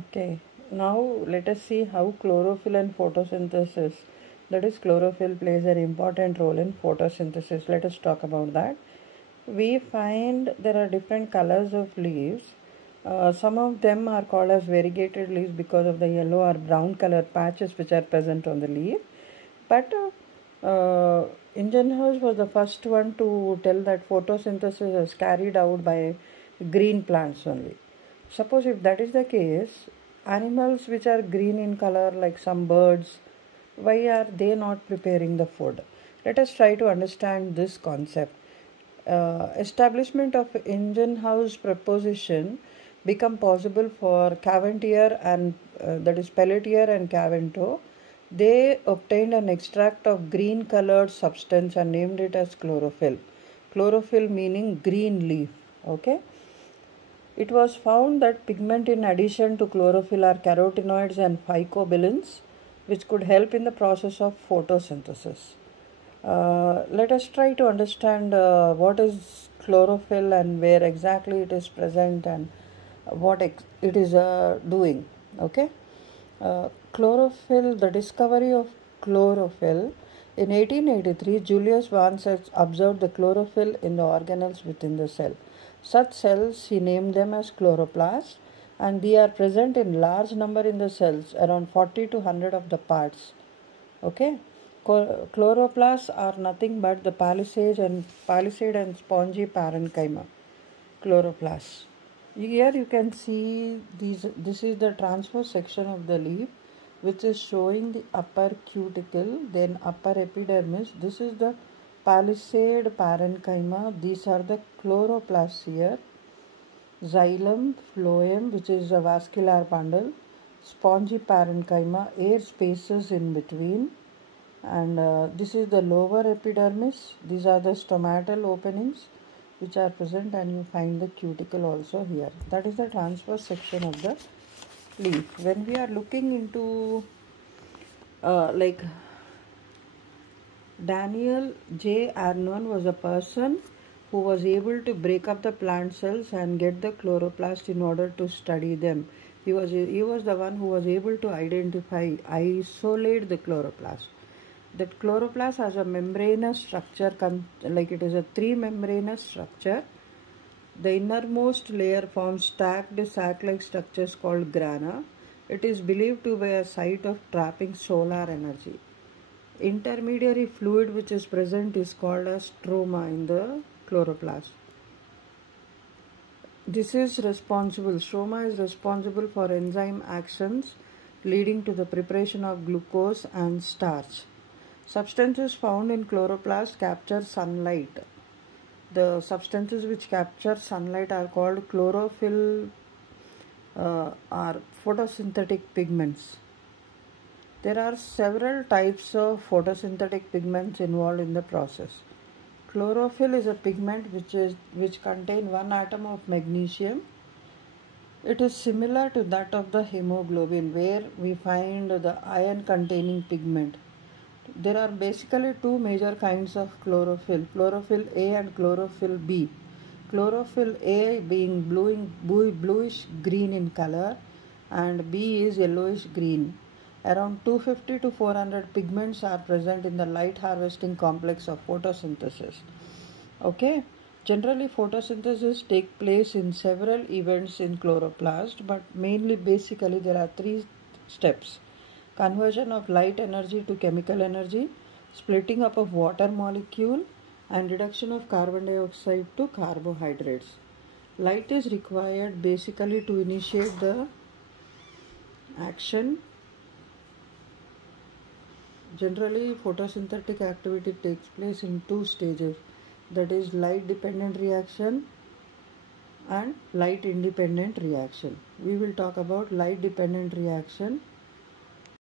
Okay, now let us see how chlorophyll and photosynthesis, that is, chlorophyll plays an important role in photosynthesis. Let us talk about that. We find there are different colors of leaves. Some of them are called as variegated leaves because of the yellow or brown color patches which are present on the leaf. But Ingenhousz was the first one to tell that photosynthesis is carried out by green plants only. Suppose if that is the case, animals which are green in color, like some birds, why are they not preparing the food? Let us try to understand this concept. Establishment of Ingenhousz proposition become possible for Caventier and that is Pelletier and Cavento. They obtained an extract of green colored substance and named it as chlorophyll. Chlorophyll meaning green leaf. Okay. It was found that pigment in addition to chlorophyll are carotenoids and phycobilins, which could help in the process of photosynthesis. Let us try to understand what is chlorophyll and where exactly it is present and what it is doing. Okay. Chlorophyll, the discovery of chlorophyll. In 1883, Julius von Sachs observed the chlorophyll in the organelles within the cell. Such cells, he named them as chloroplasts, and they are present in large number in the cells, around 40 to 100 of the parts. Okay. Chloroplasts are nothing but the palisade and spongy parenchyma. Chloroplasts. Here you can see this is the transverse section of the leaf, which is showing the upper cuticle, then upper epidermis. This is the palisade parenchyma. These are the chloroplasts here. Xylem, phloem, which is a vascular bundle, spongy parenchyma, air spaces in between, and this is the lower epidermis. These are the stomatal openings which are present, and you find the cuticle also here. That is the transverse section of the leaf. When we are looking into like Daniel J. Arnon was a person who was able to break up the plant cells and get the chloroplast in order to study them. He was the one who was able to isolate the chloroplast. That chloroplast has a membranous structure, like it is a three membranous structure. The innermost layer forms stacked sac-like structures called grana. It is believed to be a site of trapping solar energy. Intermediary fluid which is present is called as stroma in the chloroplast. Stroma is responsible for enzyme actions leading to the preparation of glucose and starch. Substances found in chloroplast capture sunlight. The substances which capture sunlight are called chlorophyll or photosynthetic pigments. There are several types of photosynthetic pigments involved in the process. Chlorophyll is a pigment which contains one atom of magnesium. It is similar to that of the hemoglobin, where we find the iron containing pigment. There are basically two major kinds of chlorophyll, chlorophyll A and chlorophyll B. Chlorophyll A being bluish green in color and B is yellowish green. Around 250 to 400 pigments are present in the light harvesting complex of photosynthesis. Okay. Generally, photosynthesis takes place in several events in chloroplast, but basically there are three steps. Conversion of light energy to chemical energy, splitting up of water molecule, and reduction of carbon dioxide to carbohydrates. Light is required basically to initiate the action. Generally, photosynthetic activity takes place in two stages, that is light dependent reaction and light independent reaction. We will talk about light dependent reaction